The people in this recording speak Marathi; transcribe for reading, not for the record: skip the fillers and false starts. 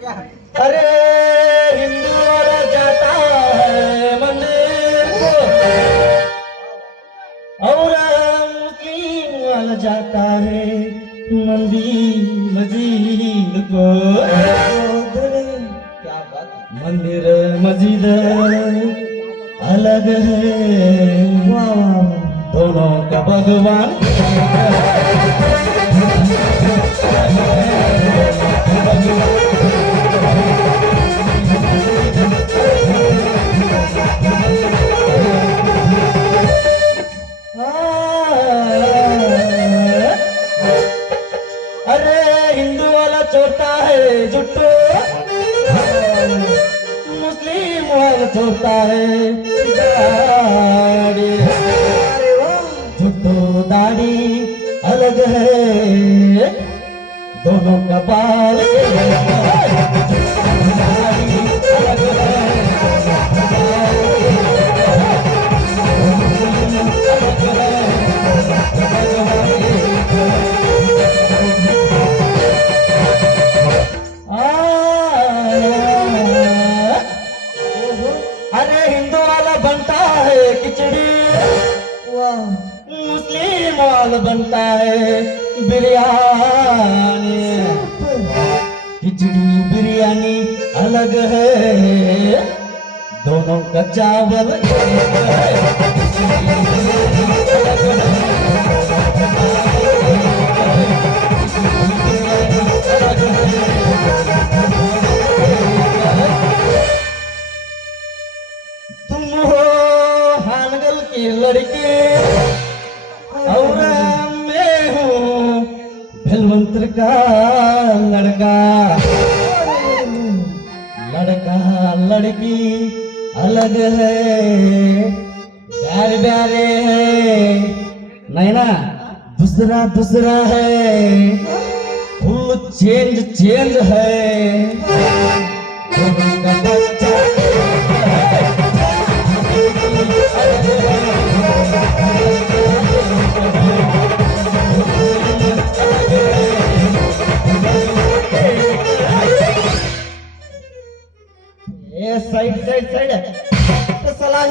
अरे हिंदू वाला जाता है मंदिर को और मुस्लिम वाला जाता है मस्जिद को। क्या बात है। मंदिर मस्जिद अलग है, दोनों का भगवान अरे हिंदू वाला छोटा है जुट्टू, मुस्लिम वाला छोटा है दाढ़ी। जुट्टू दाढ़ी अलग है, दोनों का बाल अरे हिंदू वाला बनता है खिचड़ी, मुस्लिम वाला बनता है बिरयानी। खिचड़ी बिरयानी अलग है, दोनों का चावल एक है। खिचड़ी बिरयानी अलग है, तुम हो हानगल की लड़की और मैं हूँ बलवंतर का लड़का। लड़का लड़की अलग है, प्यारे प्यारे है, नहीं ना दूसरा दूसरा है, फुल चेंज चेंज है। दोनों का बच्चा साइड साइड साइड सलाह